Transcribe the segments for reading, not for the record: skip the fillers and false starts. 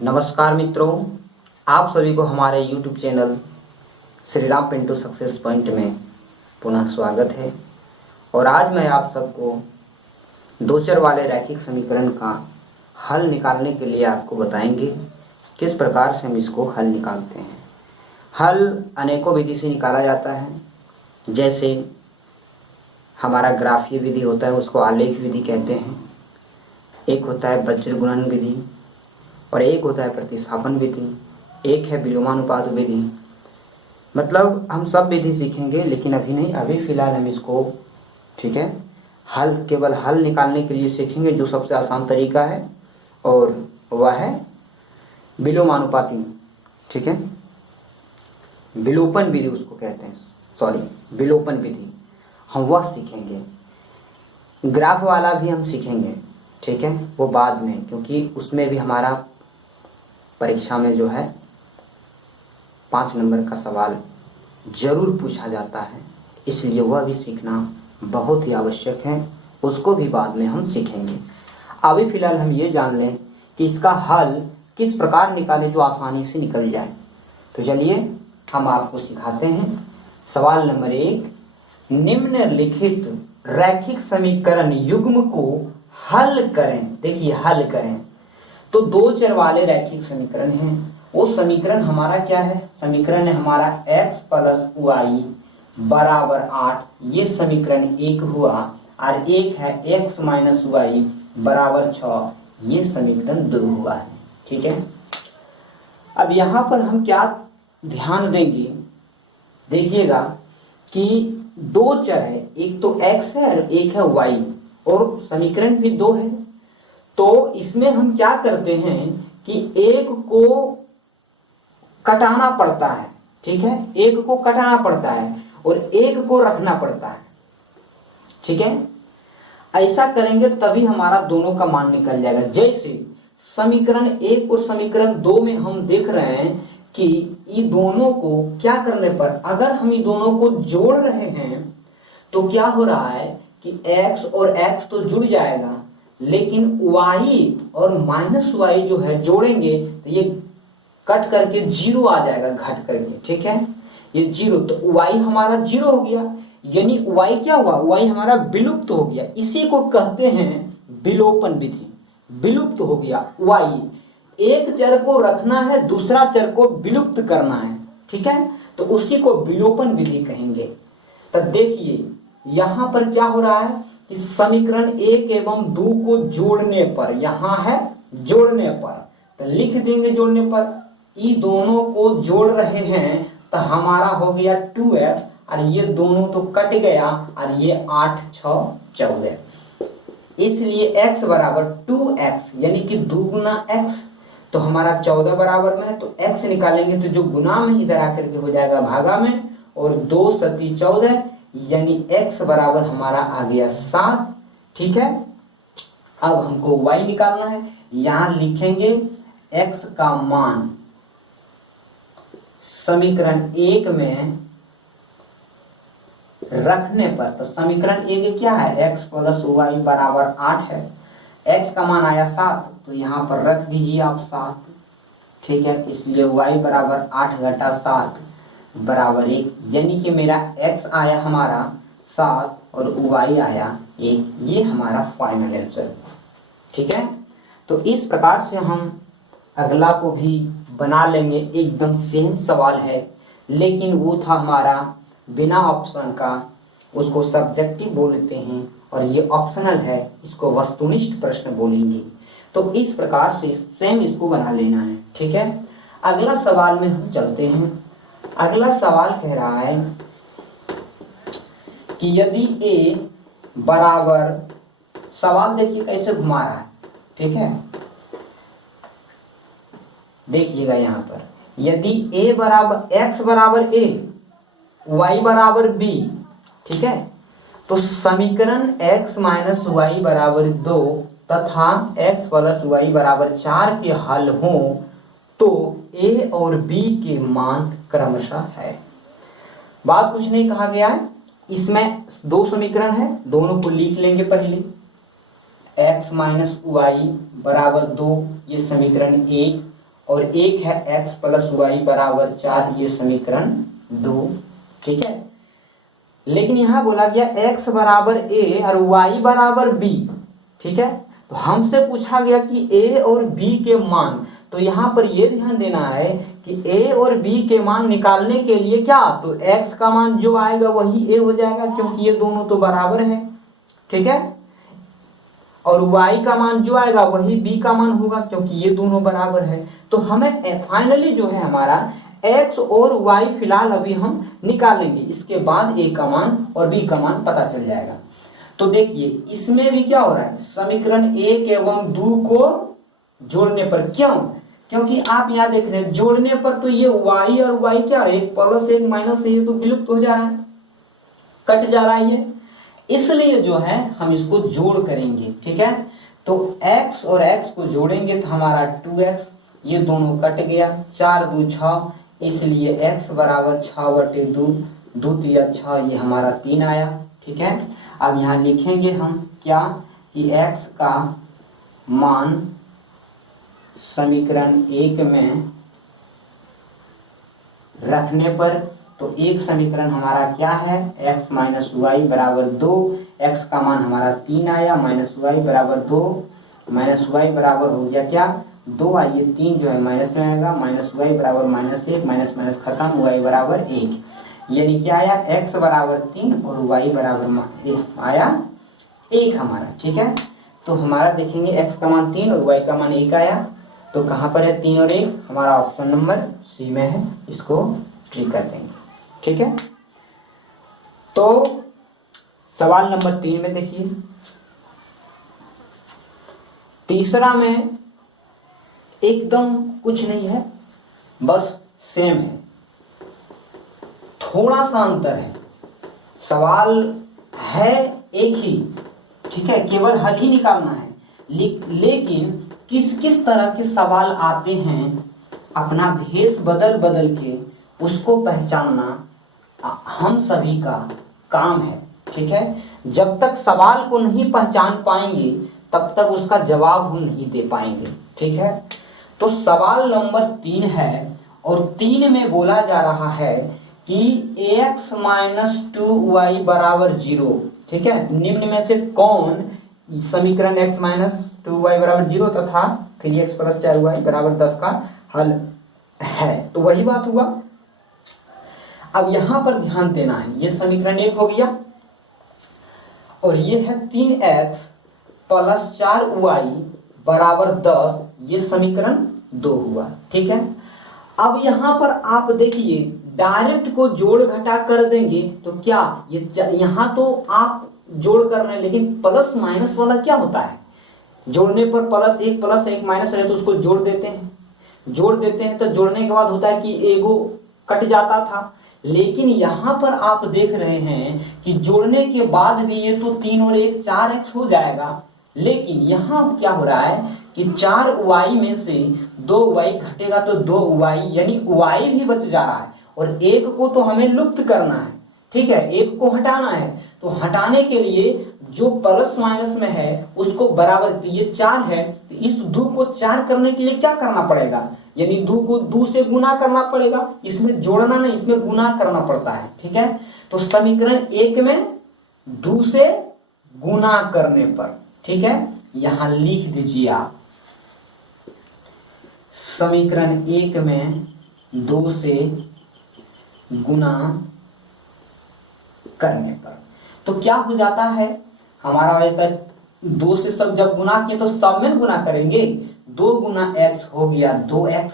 नमस्कार मित्रों, आप सभी को हमारे YouTube channel Shri Ram Pintu success point में पुनः स्वागत है। और आज मैं आप सबको दो चर वाले रैखिक समीकरण का हल निकालने के लिए आपको बताएंगे किस प्रकार से हम इसको हल निकालते हैं। हल अनेकों विधि से निकाला जाता है, जैसे हमारा ग्राफीय विधि होता है, उसको आलेख विधि कहते हैं। एक होता है वज्र गुणन विधि और एक होता है प्रतिस्थापन विधि, एक है विलोमानुपात विधि। मतलब हम सब विधि सीखेंगे, लेकिन अभी नहीं, अभी फिलहाल हम इसको ठीक है हल केवल हल निकालने के लिए सीखेंगे, जो सबसे आसान तरीका है और वह है विलोमानुपाती। ठीक है, विलोपन विधि उसको कहते हैं, विलोपन विधि हम वह सीखेंगे। ग्राफ वाला भी हम सीखेंगे, ठीक है, वो बाद में, क्योंकि उसमें भी हमारा परीक्षा में जो है 5 नंबर का सवाल जरूर पूछा जाता है, इसलिए वह भी सीखना बहुत ही आवश्यक है। उसको भी बाद में हम सीखेंगे। अभी फिलहाल हम ये जान लें कि इसका हल किस प्रकार निकालें जो आसानी से निकल जाए। तो चलिए हम आपको सिखाते हैं। सवाल नंबर 1, निम्नलिखित रैखिक समीकरण युग्म को हल करें। देखिए, हल करें तो दो चर वाले रैखिक समीकरण हैं। वो समीकरण हमारा क्या है? समीकरण है हमारा x प्लस वाई बराबर 8, ये समीकरण 1 हुआ। और एक है x माइनस वाई बराबर 6, ये समीकरण 2 हुआ है। ठीक है, अब यहाँ पर हम क्या ध्यान देंगे, देखिएगा कि दो चर है, एक तो x है और एक है y, और समीकरण भी 2 है। तो इसमें हम क्या करते हैं कि एक को कटाना पड़ता है। ठीक है, एक को कटाना पड़ता है और एक को रखना पड़ता है। ठीक है, ऐसा करेंगे तभी हमारा दोनों का मान निकल जाएगा। जैसे समीकरण 1 और समीकरण 2 में हम देख रहे हैं कि इन दोनों को क्या करने पर, अगर हम इन दोनों को जोड़ रहे हैं तो क्या हो रहा है कि x और x तो जुड़ जाएगा, लेकिन y और माइनस वाई जो है जोड़ेंगे तो ये कट करके 0 आ जाएगा, घट करके। ठीक है, ये 0, तो y हमारा 0 हो गया, यानी y क्या हुआ, y हमारा विलुप्त हो गया। इसी को कहते हैं विलोपन विधि। विलुप्त हो गया y, एक चर को रखना है, दूसरा चर को विलुप्त करना है। ठीक है, तो उसी को विलोपन विधि कहेंगे। तब देखिए यहां पर क्या हो रहा है कि समीकरण 1 एवं 2 को जोड़ने पर, यहां है जोड़ने पर, तो लिख देंगे जोड़ने पर। ये दोनों को जोड़ रहे हैं तो हमारा हो गया 2x, और ये दोनों तो कट गया, और ये 8 6 14, इसलिए x बराबर 2x, यानी कि 2 गुना x, तो हमारा 14 बराबर में है। तो x निकालेंगे तो जो गुना में इधर आकर के हो जाएगा भागा में, और 2 सती 14, यानी x बराबर हमारा आ गया 7। ठीक है, अब हमको y निकालना है। यहां लिखेंगे x का मान समीकरण 1 में रखने पर, तो समीकरण 1 क्या है, x प्लस वाई बराबर 8 है। x का मान आया 7, तो यहां पर रख दीजिए आप 7। ठीक है, इसलिए y बराबर 8 घटा 7 बराबर 1, यानी कि मेरा x आया हमारा 7 और y आया 1। ये हमारा फाइनल आंसर। ठीक है, तो इस प्रकार से हम अगला को भी बना लेंगे। एकदम सेम सवाल है, लेकिन वो था हमारा बिना ऑप्शन का, उसको सब्जेक्टिव बोलते हैं, और ये ऑप्शनल है, इसको वस्तुनिष्ठ प्रश्न बोलेंगे। तो इस प्रकार से सेम इसको बना लेना है। ठीक है, अगला सवाल में हम चलते हैं। अगला सवाल कह रहा है कि यदि a बराबर, सवाल देखिए कैसे घुमा रहा है। ठीक है, देखिएगा यहां पर, यदि a बराबर x बराबर a, y बराबर b, ठीक है, तो समीकरण x माइनस वाई बराबर 2 तथा x प्लस वाई बराबर 4 के हल हो तो a और b के मान क्रमशः है। बात कुछ नहीं कहा गया है, इसमें 2 समीकरण है, दोनों को लिख लेंगे। पहले x माइनस वाई बराबर 2, ये समीकरण 1, और एक है x प्लस वाई बराबर 4, ये समीकरण 2। ठीक है, लेकिन यहां बोला गया x बराबर a और y बराबर b। ठीक है, तो हमसे पूछा गया कि a और b के मान, तो यहां पर ये ध्यान देना है कि a और b के मान निकालने के लिए क्या, तो x का मान जो आएगा वही a हो जाएगा क्योंकि ये दोनों तो बराबर है। ठीक है, और y का मान जो आएगा वही b का मान होगा क्योंकि ये दोनों बराबर है। तो हमें फाइनली जो है हमारा x और y फिलहाल अभी हम निकालेंगे, इसके बाद a का मान और b का मान पता चल जाएगा। तो देखिए इसमें भी क्या हो रहा है, समीकरण 1 एवं 2 को जोड़ने पर, क्यों, क्योंकि आप यहाँ देख रहे हैं जोड़ने पर तो ये y और y क्या है, प्लस 1 माइनस ये तो विलुप्त हो जा रहा है, कट जा रहा है ये, इसलिए जो है हम इसको जोड़ करेंगे। ठीक है, तो x और x को जोड़ेंगे तो हमारा 2x, ये दोनों कट गया, 4 2 6, इसलिए x बराबर 6/2, 2 3 6, ये हमारा 3 आया। ठीक है, अब यहाँ लिखेंगे हम क्या कि x का मान समीकरण 1 में रखने पर, तो एक समीकरण हमारा क्या है, x माइनस वाई बराबर 2, x का मान हमारा 3 आया, माइनस वाई बराबर 2, माइनस वाई बराबर हो गया क्या 2, आइए 3 जो है माइनस में आएगा, माइनस वाई बराबर -1, माइनस माइनस खत्म, वाई बराबर 1, यानी क्या आया, x बराबर 3 और y बराबर आया 1 हमारा। ठीक है, तो हमारा देखेंगे x का मान 3 और y का मान 1 आया, तो कहाँ पर है 3 और 1, हमारा ऑप्शन नंबर सी में है, इसको ट्रिक कर देंगे। ठीक है, तो सवाल नंबर 3 में देखिए, तीसरा में एकदम कुछ नहीं है, बस सेम है, थोड़ा सा अंतर है, सवाल है एक ही। ठीक है, केवल हल ही निकालना है, लेकिन किस किस तरह के सवाल आते हैं, अपना भेष बदल बदल के उसको पहचानना हम सभी का काम है। ठीक है, जब तक सवाल को नहीं पहचान पाएंगे तब तक उसका जवाब हम नहीं दे पाएंगे। ठीक है, तो सवाल नंबर 3 है और 3 में बोला जा रहा है कि ax माइनस 2y बराबर 0। ठीक है, निम्न में से कौन समीकरण x माइनस 2y बराबर 0 तथा 3x प्लस 4y बराबर 10 का हल है, तो वही बात हुआ। अब यहां पर ध्यान देना है, ये समीकरण 1 हो गया और ये है 3x प्लस 4y बराबर 10, ये समीकरण 2 हुआ। ठीक है, अब यहां पर आप देखिए डायरेक्ट को जोड़ घटा कर देंगे तो क्या, ये यहां तो आप जोड़ कर रहे हैं, लेकिन प्लस माइनस वाला क्या होता है, जोड़ने पर प्लस एक माइनस रहे तो उसको जोड़ देते हैं, तो जोड़ने के बाद होता है कि एगो कट जाता था, लेकिन यहां पर आप देख रहे हैं कि जोड़ने के बाद भी ये तो 3 और 1 4x हो जाएगा, लेकिन यहां क्या हो रहा है कि 4y में से 2y घटेगा तो 2y, यानी y भी बच जा रहा है और 1 को तो हमें लुप्त करना है। ठीक है, 1 को हटाना है, तो हटाने के लिए जो प्लस माइनस में है उसको बराबर, तो ये 4 है, तो इस 2 को 4 करने के लिए क्या करना पड़ेगा, यानी 2 को 2 से गुना करना पड़ेगा, इसमें जोड़ना नहीं, इसमें गुना करना पड़ता है। ठीक है, तो समीकरण 1 में 2 से गुना करने पर, ठीक है, यहां लिख दीजिए आप, समीकरण 1 में 2 से गुना करने पर, तो क्या हो जाता है हमारा, हो जाता है 2 से सब जब गुना किए तो सब में गुना करेंगे, 2 गुना x हो गया 2x,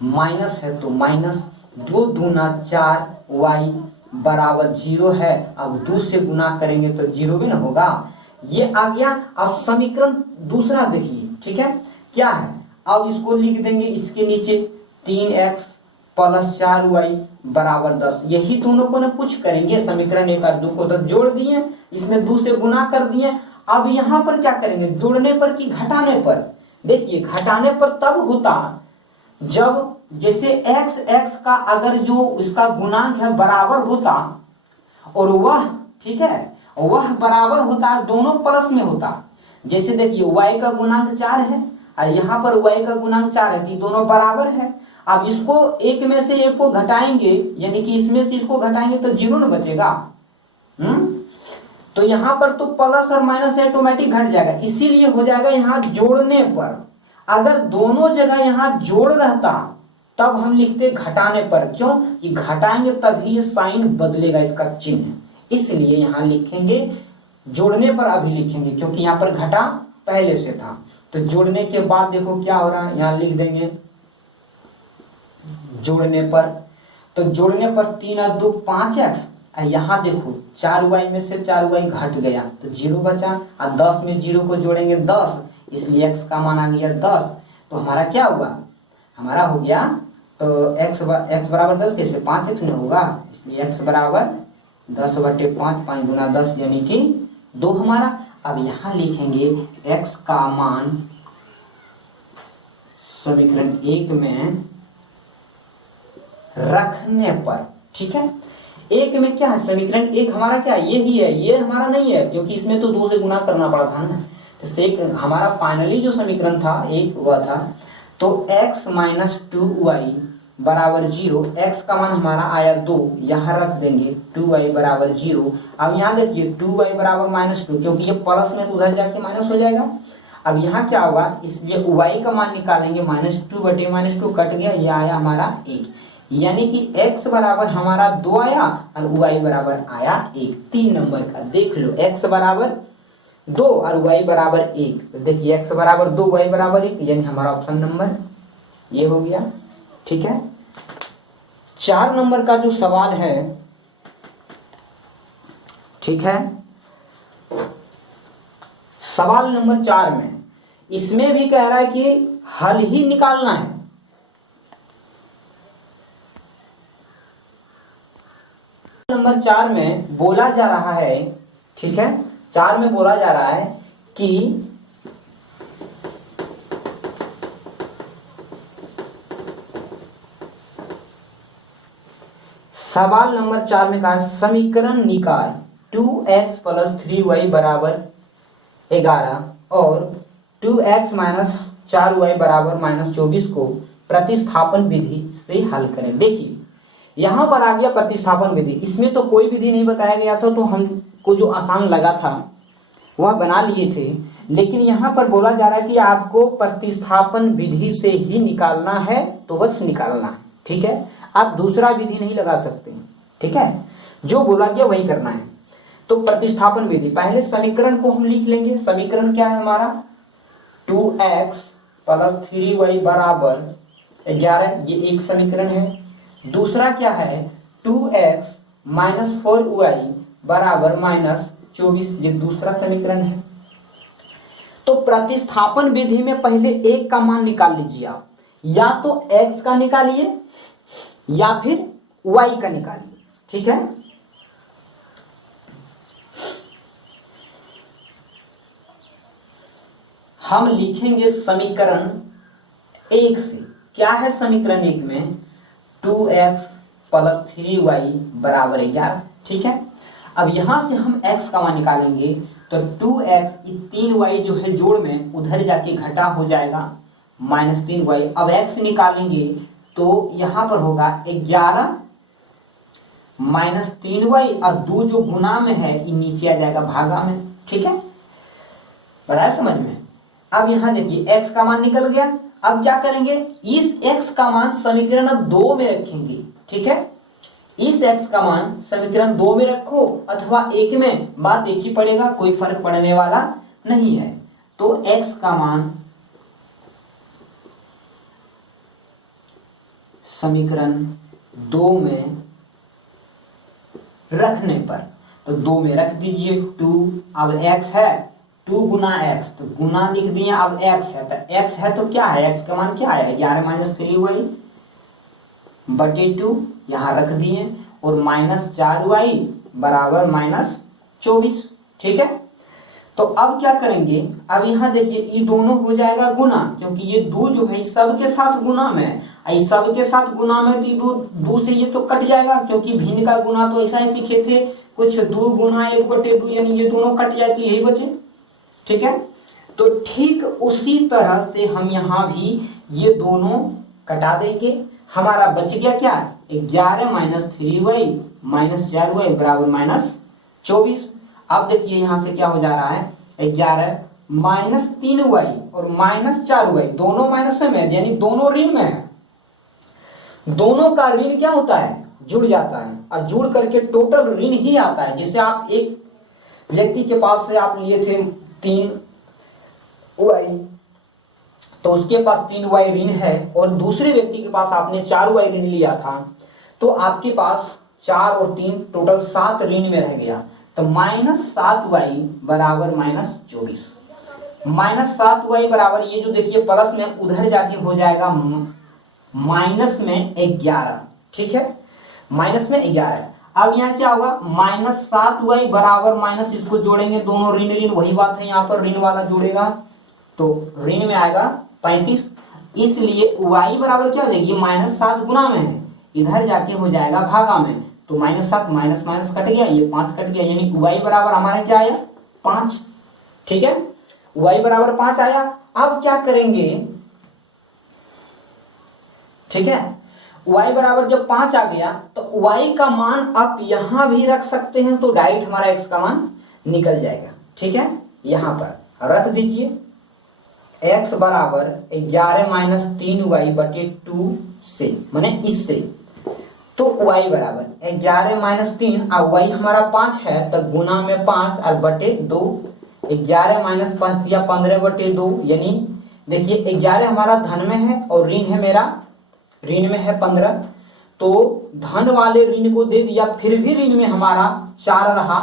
माइनस है तो माइनस, 2 दूना 4y बराबर 0 है, अब 2 से गुना करेंगे तो 0 भी ना होगा, ये आ गया। अब समीकरण दूसरा देखिए, ठीक है, क्या है, अब इसको लिख देंगे इसके नीचे 3x प्लस 4y बराबर 10, यही दोनों को ना कुछ करेंगे, समीकरण 1 और 2 को तो जोड़ दिए, इसमें 2 से गुना कर दिए, अब यहाँ पर क्या करेंगे, जोड़ने पर कि घटाने पर, देखिए घटाने पर तब होता जब जैसे x का अगर जो इसका गुणांक है बराबर होता और वह, ठीक है, वह बराबर होता है, दोनों प्लस में होता, जैसे देखिए y का गुणांक 4 है और यहाँ पर y का गुणांक 4 है, कि दोनों बराबर है। अब इसको एक में से एक को घटाएंगे, यानी कि इसमें से इसको घटाएंगे तो 0 न बचेगा। तो यहाँ पर तो प्लस और माइनस ऑटोमेटिक घट जाएगा, इसीलिए हो जाएगा यहाँ जोड़ने पर। अगर दोनों जगह यहाँ जोड़ रहता तब हम लिखते घटाने पर, क्यों कि घटाएंगे तभी ये साइन बदलेगा इसका चिन्ह, इसलिए यहाँ लिखेंगे जोड़ने पर अभी लिखेंगे, क्योंकि यहाँ पर घटा पहले से था। तो जोड़ने के बाद देखो क्या हो रहा है, यहाँ लिख देंगे जोड़ने पर। तो जोड़ने पर 3 और 2 5x, यहाँ देखो 4y में से 4y घट गया तो 0 बचा, और 10 में 0 को जोड़ेंगे 10, इसलिए x का मान आ गया 10। तो हमारा क्या हुआ, हमारा हो गया तो x बराबर 10 कैसे 5x में होगा, इसलिए x बराबर 10/5, 5 दूना 10 यानी कि 2 हमारा। अब यहाँ लिखेंगे x का मान समीकरण 1 में रखने पर, ठीक है। 1 में क्या है, समीकरण 1 हमारा क्या है, ये ही है, ये हमारा नहीं है, क्योंकि इसमें तो 2 से गुना करना पड़ा था ना। तो हमारा फाइनली जो समीकरण था 1 हुआ था, तो x माइनस 2y बराबर 0, x का मान हमारा आया 2, यहाँ रख देंगे 2y बराबर 0। अब यहाँ देखिए 2y बराबर -2, क्योंकि ये प्लस में तो उधर जाके माइनस हो जाएगा। अब यहाँ क्या होगा, इसलिए y का मान निकालेंगे, -2/-2 कट गया, ये आया हमारा 1, यानी कि x बराबर हमारा 2 आया और y बराबर आया 1। 3 नंबर का देख लो, x बराबर 2 और y बराबर 1। तो देखिए x बराबर 2 y बराबर 1, यानी हमारा ऑप्शन नंबर ये हो गया, ठीक है। 4 नंबर का जो सवाल है, ठीक है, सवाल नंबर 4 में इसमें भी कह रहा है कि हल ही निकालना है। नंबर 4 में बोला जा रहा है, ठीक है, 4 में बोला जा रहा है कि सवाल नंबर 4 में कहा समीकरण निकाल 2x + 3y बराबर 11 और 2x - 4y बराबर -24 को प्रतिस्थापन विधि से हल करें। देखिए यहां पर आ गया प्रतिस्थापन विधि, इसमें तो कोई विधि नहीं बताया गया था, तो हमको जो आसान लगा था वह बना लिए थे। लेकिन यहाँ पर बोला जा रहा है कि आपको प्रतिस्थापन विधि से ही निकालना है, तो बस निकालना है, ठीक है। आप दूसरा विधि नहीं लगा सकते, ठीक है, जो बोला गया वही करना है। तो प्रतिस्थापन विधि, पहले समीकरण को हम लिख लेंगे। समीकरण क्या है हमारा, 2x + 3y बराबर 11, ये एक समीकरण है। दूसरा क्या है, 2x - 4y बराबर -24, ये दूसरा समीकरण है। तो प्रतिस्थापन विधि में पहले एक का मान निकाल लीजिए आप, या तो x का निकालिए या फिर y का निकालिए, ठीक है। हम लिखेंगे समीकरण 1 से, क्या है समीकरण 1 में, 2x + 3y बराबर 11, ठीक है। अब यहां से हम x का मान निकालेंगे, तो 2x 3y जो है जोड़ में उधर जाके घटा हो जाएगा -3y। अब x निकालेंगे तो यहां पर होगा 11 - 3y और 2 जो गुना में है ये नीचे आ जाएगा भागा में, ठीक है, बताया समझ में। अब यहां देखिए x का मान निकल गया। अब क्या करेंगे, इस x का मान समीकरण 2 में रखेंगे, ठीक है। इस x का मान समीकरण 2 में रखो अथवा 1 में, बात एक ही पड़ेगा, कोई फर्क पड़ने वाला नहीं है। तो x का मान समीकरण 2 में रखने पर, तो 2 में रख दीजिए 2। अब x है 2 गुना x, तो गुना लिख दिए। अब x है तो x है तो क्या है, x का मान क्या है, 11 - 3y बटे 2, यहाँ रख दिए, और -4y बराबर -24, ठीक है। तो अब क्या करेंगे, अब यहाँ देखिए ये दोनों हो जाएगा गुना, क्योंकि ये 2 जो है सबके साथ गुना में, इस सब के साथ गुना में तो 2 से ये तो कट जाएगा, क्योंकि भिन्न का गुना तो ऐसा ही सीखे थे, कुछ 2 गुना 1/2, यानी ये दोनों कट जाए तो यही बचे, ठीक है। तो ठीक उसी तरह से हम यहाँ भी ये दोनों कटा देंगे। हमारा बच गया क्या, 11 माइनस 3y माइनस 4y बराबर माइनस 24। अब देखिए यहाँ से क्या हो जा रहा है, 11 माइनस 3y और माइनस 4y दोनों माइनस में है, यानी दोनों ऋण में है। दोनों का ऋण क्या होता है, जुड़ जाता है, और जुड़ करके टोटल ऋण ही आता है। जैसे आप एक व्यक्ति के पास से आप लिए थे 3y, तो उसके पास 3y ऋण है, और दूसरे व्यक्ति के पास आपने 4y ऋण लिया था, तो आपके पास 4 और 3 टोटल 7 ऋण में रह गया। तो माइनस 7y बराबर माइनस 24। माइनस 7y बराबर ये जो देखिए प्लस में उधर जाके हो जाएगा माइनस में 11, ठीक है, माइनस में 11। अब यहाँ क्या होगा, माइनस 7y बराबर माइनस, इसको जोड़ेंगे दोनों ऋण ऋण, वही बात है, यहाँ पर ऋण वाला जुड़ेगा तो ऋण में आएगा 35। इसलिए y बराबर क्या हो जाएगी, माइनस 7 गुना में है, इधर जाके हो जाएगा भागा में, तो माइनस 7 माइनस माइनस कट गया, ये 5 कट गया, यानी y बराबर हमारे क्या आया 5, ठीक है, y बराबर 5 आया। अब क्या करेंगे, ठीक है, y बराबर जब 5 आ गया तो y का मान आप यहां भी रख सकते हैं, तो डायरेक्ट हमारा x का मान निकल जाएगा, ठीक है। यहां पर रख दीजिए, x बराबर 11 माइनस 3y बटे 2 से, माने इससे, तो y बराबर 11 माइनस 3 और y हमारा 5 है, तो गुना में 5 और बटे 2, 11 माइनस 5 दिया 15 बटे 2, यानी देखिए 11 हमारा धन में है और ऋण है मेरा, ऋण में है 15, तो धन वाले ऋण को दे दिया, फिर भी ऋण में हमारा 4 रहा,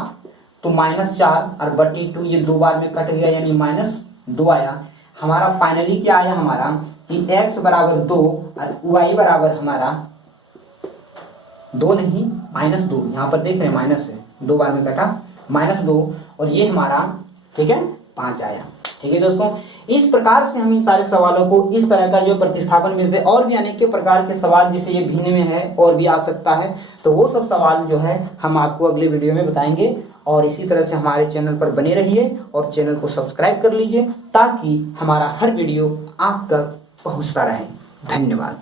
तो माइनस 4 और बटे 2, ये 2 बार में कट गया, यानी माइनस 2 आया। हमारा फाइनली क्या आया हमारा कि x बराबर 2 और y बराबर हमारा 2 नहीं माइनस 2, यहाँ पर देख रहे हैं माइनस है, 2 बार में कटा, माइनस 2, और ये हमारा, ठीक है, 5 आया। ठीक है दोस्तों, इस प्रकार से हम इन सारे सवालों को इस तरह का जो प्रतिस्थापन मिलते हैं, और भी अनेक प्रकार के सवाल जैसे ये भिन्न में है और भी आ सकता है, तो वो सब सवाल जो है हम आपको अगले वीडियो में बताएंगे। और इसी तरह से हमारे चैनल पर बने रहिए और चैनल को सब्सक्राइब कर लीजिए, ताकि हमारा हर वीडियो आप तक पहुंचता रहे। धन्यवाद।